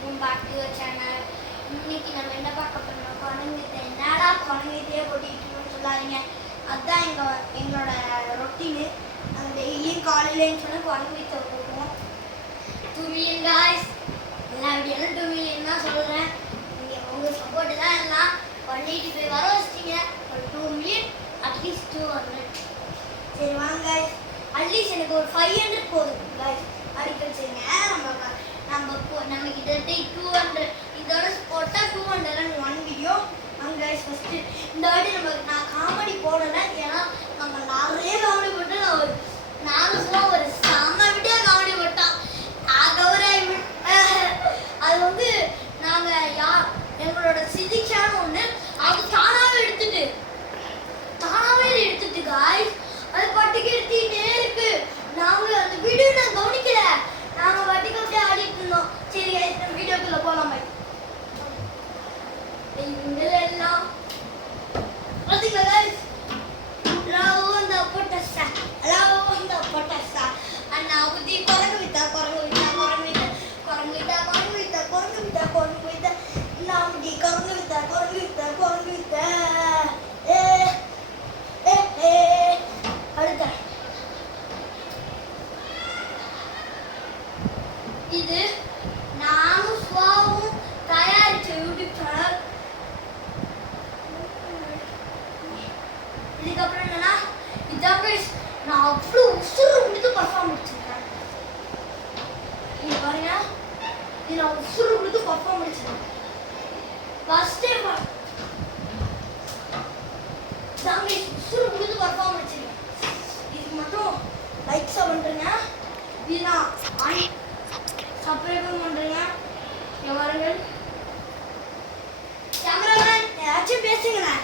Welcome back to your channel. இன்னைக்கு நம்ம என்ன பார்க்க போறோம்னா குழந்தைகிட்ட என்னடா குழந்தைகிட்டே போட்டிட்டுன்னு சொல்லாதீங்க. அதுதான் எங்களோட ரொட்டீனு. நாங்கள் டெய்லியும் காலையிலேன்னு சொன்னால் குழந்தைகிட்ட போடுவோம். 2 million guys, எல்லா வீடியோலும் 2 million தான் சொல்கிறேன். நீங்கள் உங்கள் சப்போர்ட்டு தான் எல்லாம் 185 வர வச்சிட்டீங்க. ஒரு 2 million அட்லீஸ்ட் 200. சரி வாங்க guys, அட்லீஸ்ட் எனக்கு ஒரு 500 போதும் guys. அடிக்க வச்சுருங்க. நம்ம கிட்டத்தட்ட 200 இதோட போட்டால் 201 வீடியோ. அங்கே ஃபஸ்ட்டு இந்த வாட்டி நான் காமெடி போடலை. ஏன்னா நம்ம நிறைய காமெடி போட்டோம். நாங்கள் ஒரு செம்ம வீடியோ காமெடி போட்டோம். அது வந்து நாங்கள் எங்களோட சிதிச்சான ஒன்று அது தானாகவே எடுத்துட்டு காய்ஸ் அது பாட்டுக்கு எடுத்துக்கிட்டே இருக்கு. நாங்கள் அந்த வீடியோ நான் கவனிக்கல. நாங்கள் பாட்டுக்கு அப்படியே ஆடிட்டு இருந்தோம். சரி நம்ம வீடியோக்குள்ள போகலாம். எல்லாம் பார்த்தீங்களா guys? அந்த பொட்டஸ்டா அந்த பொட்டஸ்டா அண்ணா புத்தி குரங்கு வித்தா நாமதி குரங்கு வித்தா அடுத்த இது நானும் ஸ்வாவும் தயாரிச்ச யூடியூப் சேனல். இதுக்கப்புறம் என்னன்னா இதான் நான் அவ்வளோ உசுறு கொடுத்து பர்ஃபார்ம் முடிச்சிருக்கேன். இது பாருங்க, இது நான் உசுறு கொடுத்து பர்ஃபார்ம் முடிச்சிருக்கேன். ஃபர்ஸ்ட் டைம் தாங்க உசுறு கொடுத்து பர்ஃபார்ம் முடிச்சிருக்கேன். இதுக்கு மட்டும் லைக்ஸாக பண்ணுறேங்க. இது நான் சப்ஸ்கிரைபும் பண்ணுறேங்க. என் வாருங்கள் கேமராமேன் ஏதாச்சும் பேசுங்களேன்.